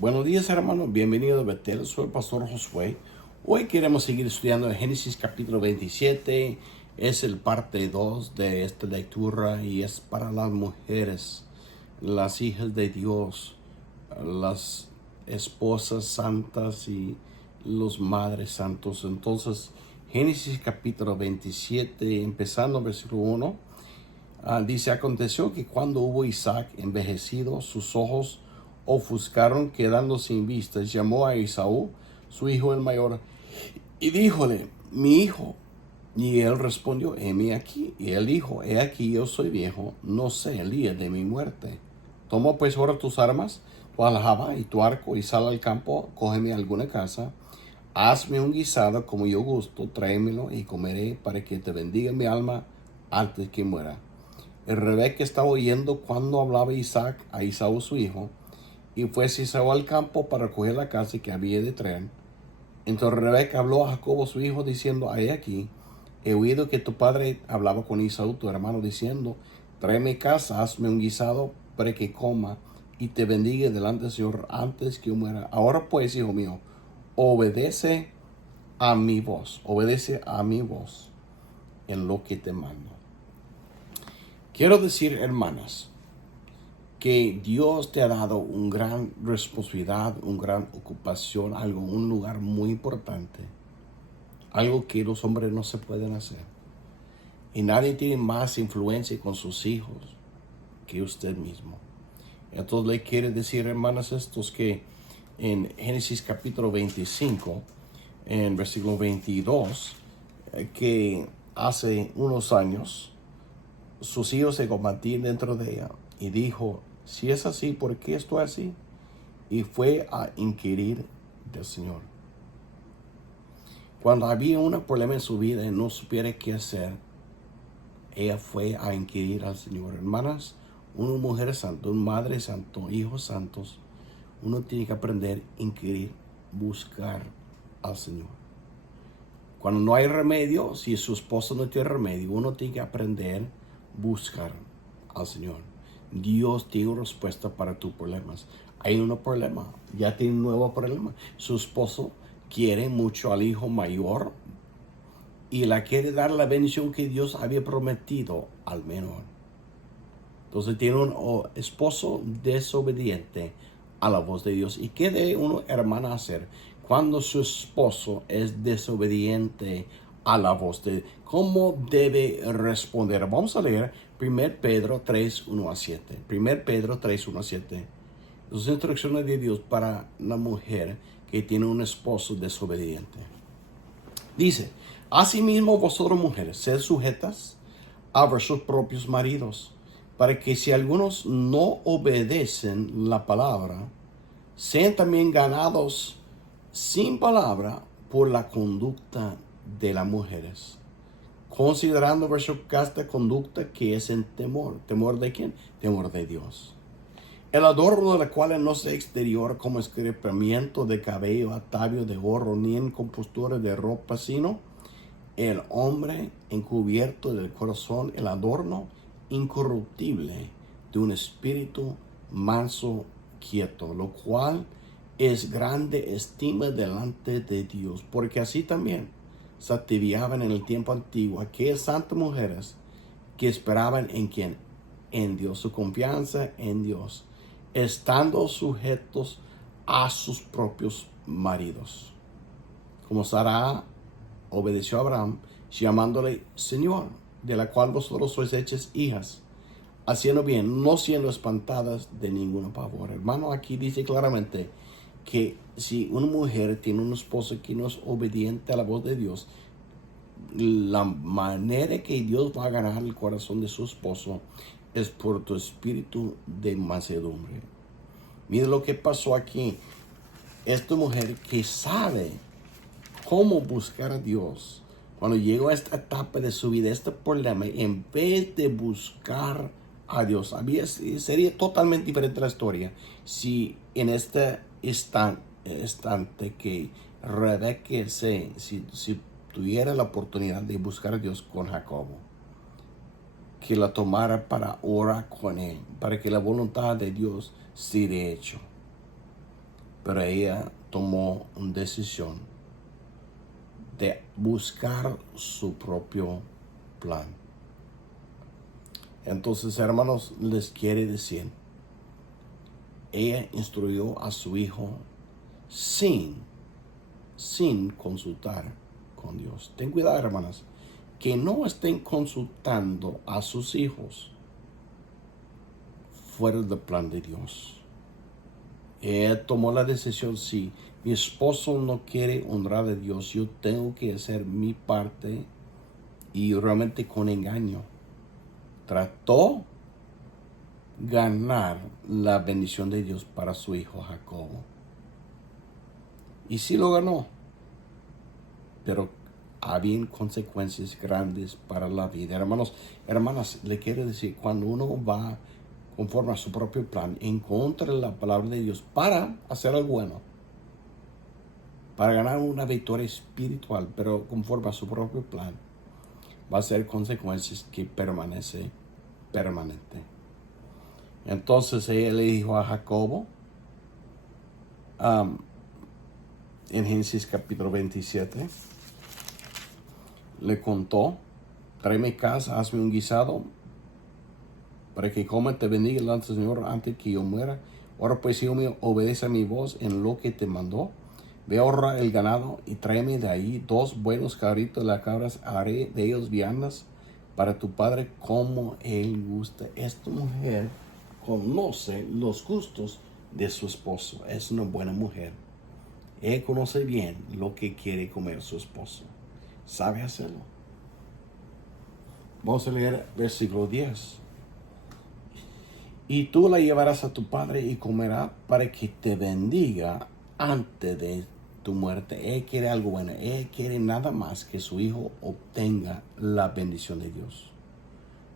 Buenos días, hermanos. Bienvenidos a Betel. Soy el pastor Josué. Hoy queremos seguir estudiando Génesis capítulo 27. Es el parte 2 de esta lectura y es para las mujeres, las hijas de Dios, las esposas santas y los madres santos. Entonces, Génesis capítulo 27, empezando en versículo 1, dice: aconteció que cuando hubo Isaac envejecido, sus ojos ofuscaron, quedando sin vistas, llamó a Esaú, su hijo el mayor, y díjole: mi hijo. Y él respondió: heme aquí. Y él dijo: he aquí, yo soy viejo, no sé el día de mi muerte. Toma pues ahora tus armas, tu aljaba y tu arco, y sal al campo, cógeme alguna casa, hazme un guisado como yo gusto, tráemelo y comeré, para que te bendiga mi alma antes que muera. El Rebeca estaba oyendo cuando hablaba Isaac a Esaú su hijo, y fue Esaú al campo para recoger la casa que había de traer. Entonces Rebeca habló a Jacobo su hijo, diciendo: he aquí, he oído que tu padre hablaba con Esaú tu hermano, diciendo: tráeme casa, hazme un guisado para que coma y te bendiga delante del Señor antes que yo muera. Ahora pues, hijo mío, obedece a mi voz en lo que te mando. Quiero decir, hermanas, que Dios te ha dado una gran responsabilidad, una gran ocupación, un lugar muy importante, algo que los hombres no se pueden hacer. Y nadie tiene más influencia con sus hijos que usted mismo. Entonces le quiere decir, hermanas, estos que en Génesis capítulo 25, en versículo 22, que hace unos años sus hijos se combatían dentro de ella, y dijo: si es así, ¿por qué estoy así? Y fue a inquirir del Señor. Cuando había un problema en su vida y no supiera qué hacer, ella fue a inquirir al Señor. Hermanas, una mujer santa, una madre santa, hijos santos, uno tiene que aprender a inquirir, buscar al Señor. Cuando no hay remedio, si su esposo no tiene remedio, uno tiene que aprender a buscar al Señor. Dios tiene una respuesta para tus problemas. Hay un problema, ya tiene un nuevo problema. Su esposo quiere mucho al hijo mayor y le quiere dar la bendición que Dios había prometido al menor. Entonces tiene un esposo desobediente a la voz de Dios. ¿Y qué debe una hermana hacer cuando su esposo es desobediente a la voz de Dios? ¿Cómo debe responder? Vamos a leer 1 Pedro 3, 1 a 7. 1 Pedro 3, 1 a 7. Las instrucciones de Dios para la mujer que tiene un esposo desobediente. Dice: asimismo vosotros mujeres, sed sujetas a vuestros propios maridos, para que si algunos no obedecen la palabra, sean también ganados sin palabra por la conducta de las mujeres, considerando vuestra casta conducta, que es en temor. ¿Temor de quién? Temor de Dios. El adorno de la cual no es exterior, como escrepamiento de cabello, atavio de oro, ni en compostura de ropa, sino el hombre encubierto del corazón, el adorno incorruptible de un espíritu manso, quieto, lo cual es grande estima delante de Dios. Porque así también se ativiaban en el tiempo antiguo aquellas santas mujeres que esperaban en quién, en Dios, su confianza en Dios, estando sujetos a sus propios maridos. Como Sara obedeció a Abraham, llamándole Señor, de la cual vosotros sois hechas hijas, haciendo bien, no siendo espantadas de ningún pavor. Hermano, aquí dice claramente que si una mujer tiene un esposo que no es obediente a la voz de Dios, la manera que Dios va a ganar el corazón de su esposo es por tu espíritu de mansedumbre. Mira lo que pasó aquí. Esta mujer que sabe cómo buscar a Dios, cuando llegó a esta etapa de su vida, este problema, en vez de buscar a Dios, sería totalmente diferente la historia si en este instante que Rebeca si tuviera la oportunidad de buscar a Dios con Jacobo, que la tomara para orar con él, para que la voluntad de Dios sea hecho. pero ella tomó una decisión de buscar su propio plan. Entonces, hermanos, les quiere decir, ella instruyó a su hijo sin consultar con Dios. Ten cuidado, hermanas, que no estén consultando a sus hijos fuera del plan de Dios. Ella tomó la decisión, si mi esposo no quiere honrar a Dios, yo tengo que hacer mi parte, y realmente con engaño trató ganar la bendición de Dios para su hijo Jacobo. Y sí lo ganó, pero había consecuencias grandes para la vida. Hermanos, hermanas, le quiero decir, cuando uno va conforme a su propio plan, en contra de la palabra de Dios, para hacer algo bueno, para ganar una victoria espiritual, pero conforme a su propio plan, va a ser consecuencias que permanece permanente. Entonces ella le dijo a Jacobo, en Génesis capítulo 27, le contó, tráeme casa, hazme un guisado, para que coma, te bendiga delante del Señor antes que yo muera. Ahora pues, hijo mío, obedece a mi voz en lo que te mandó. Ve ahorra el ganado y tráeme de ahí 2 buenos cabritos de las cabras, haré de ellos viandas para tu padre como él gusta. Esta mujer conoce los gustos de su esposo. Es una buena mujer. Ella conoce bien lo que quiere comer su esposo. Sabe hacerlo. Vamos a leer versículo 10. Y tú la llevarás a tu padre y comerá para que te bendiga antes de tu muerte. Él quiere algo bueno. Él quiere nada más que su hijo obtenga la bendición de Dios.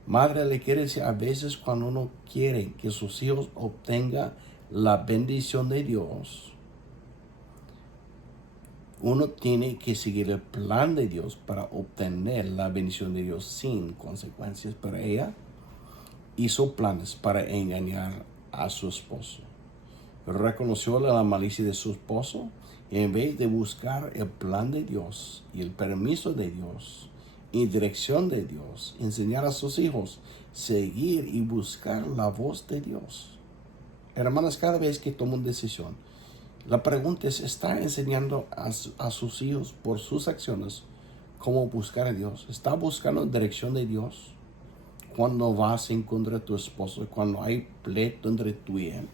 Madre le quiere decir, a veces cuando uno quiere que sus hijos obtengan la bendición de Dios, uno tiene que seguir el plan de Dios para obtener la bendición de Dios sin consecuencias. Pero ella hizo planes para engañar a su esposo. Reconoció la malicia de su esposo y en vez de buscar el plan de Dios y el permiso de Dios y dirección de Dios, enseñar a sus hijos seguir y buscar la voz de Dios. Hermanas, cada vez que toma una decisión, la pregunta es, ¿está enseñando a sus hijos por sus acciones cómo buscar a Dios? ¿Está buscando dirección de Dios cuando vas en contra de tu esposo, cuando hay pleito entre tú y él?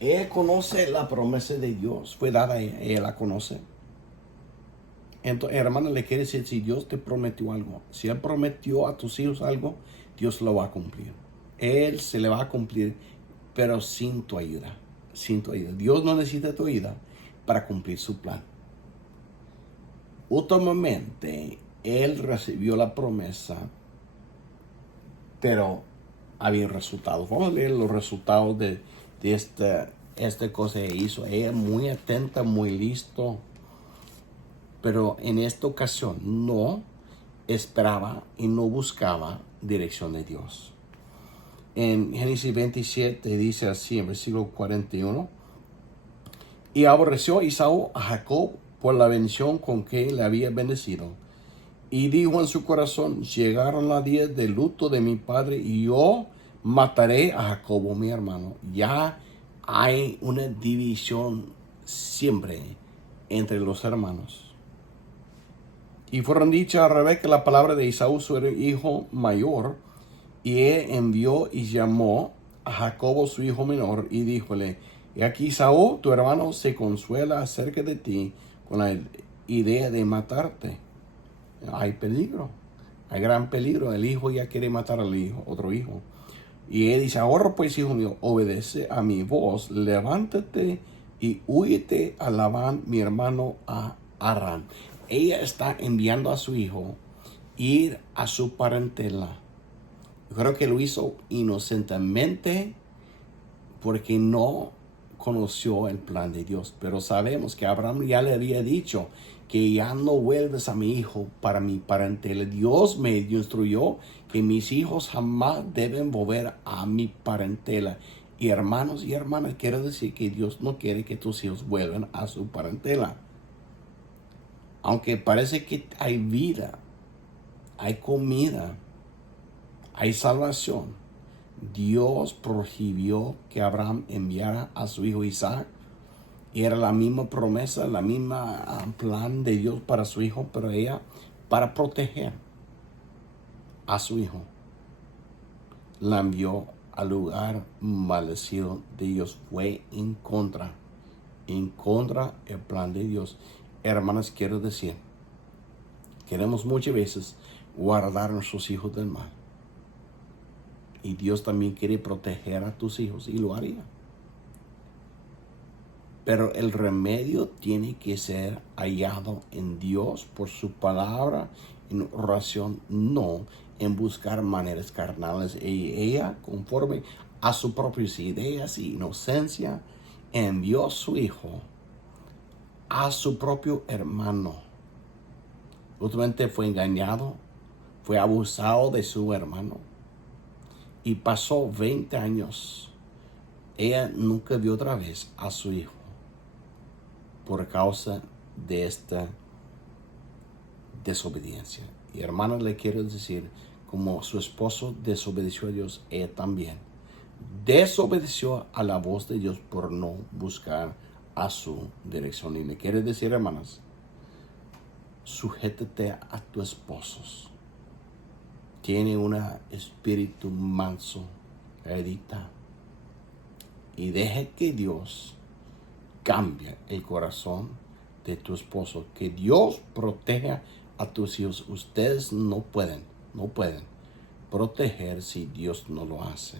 Ella conoce la promesa de Dios, fue dada a ella, ella la conoce. Entonces, hermano, le quiere decir, si Dios te prometió algo, si Él prometió a tus hijos algo, Dios lo va a cumplir. Él se le va a cumplir, pero sin tu ayuda. Sin tu ayuda. Dios no necesita tu ayuda para cumplir su plan. Últimamente, Él recibió la promesa, pero había resultados. Vamos a leer los resultados de esta cosa que hizo. Ella muy atenta, muy listo, pero en esta ocasión no esperaba y no buscaba dirección de Dios. En Génesis 27 dice así, en versículo 41, y aborreció Esaú a Jacob por la bendición con que le había bendecido, y dijo en su corazón, llegaron los días de luto de mi padre y yo mataré a Jacobo mi hermano. Ya hay una división siempre entre los hermanos. Y fueron dichas a Rebeca la palabra de Esaú, su hijo mayor, y él envió y llamó a Jacobo su hijo menor y díjole, y aquí Esaú, tu hermano, se consuela acerca de ti con la idea de matarte. Hay peligro, hay gran peligro. El hijo ya quiere matar al hijo, otro hijo. Y él dice, ahora pues, hijo mío, obedece a mi voz, levántate y huye a Labán, mi hermano, a Harán. Ella está enviando a su hijo ir a su parentela. Yo creo que lo hizo inocentemente porque no conoció el plan de Dios. Pero sabemos que Abraham ya le había dicho que ya no vuelves a mi hijo para mi parentela. Dios me instruyó que mis hijos jamás deben volver a mi parentela. Y hermanos y hermanas, quiero decir que Dios no quiere que tus hijos vuelvan a su parentela. Aunque parece que hay vida, hay comida, hay salvación, Dios prohibió que Abraham enviara a su hijo Isaac. Y era la misma promesa, la misma plan de Dios para su hijo, pero ella, para proteger a su hijo, la envió al lugar maldecido de Dios. Fue en contra el plan de Dios. Hermanas, quiero decir, queremos muchas veces guardar a nuestros hijos del mal. Y Dios también quiere proteger a tus hijos y lo haría. Pero el remedio tiene que ser hallado en Dios por su palabra, en oración, no en buscar maneras carnales. Ella, conforme a sus propias ideas y inocencia, envió a su hijo, a su propio hermano. Últimamente fue engañado, fue abusado de su hermano y pasó 20 años. Ella nunca vio otra vez a su hijo por causa de esta desobediencia. Y hermana, le quiero decir, como su esposo desobedeció a Dios, ella también desobedeció a la voz de Dios por no buscar a su dirección. Y le quiero decir, hermanas, sujétate a tu esposo. Tiene un espíritu manso, edita, y deje que Dios cambie el corazón de tu esposo. Que Dios proteja a tus hijos. Ustedes no pueden proteger si Dios no lo hace.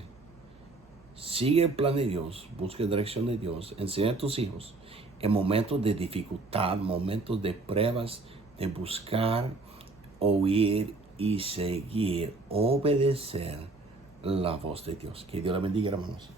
Sigue el plan de Dios, busca la dirección de Dios, enseña a tus hijos en momentos de dificultad, momentos de pruebas, de buscar, oír y seguir, obedecer la voz de Dios. Que Dios la bendiga, hermanos.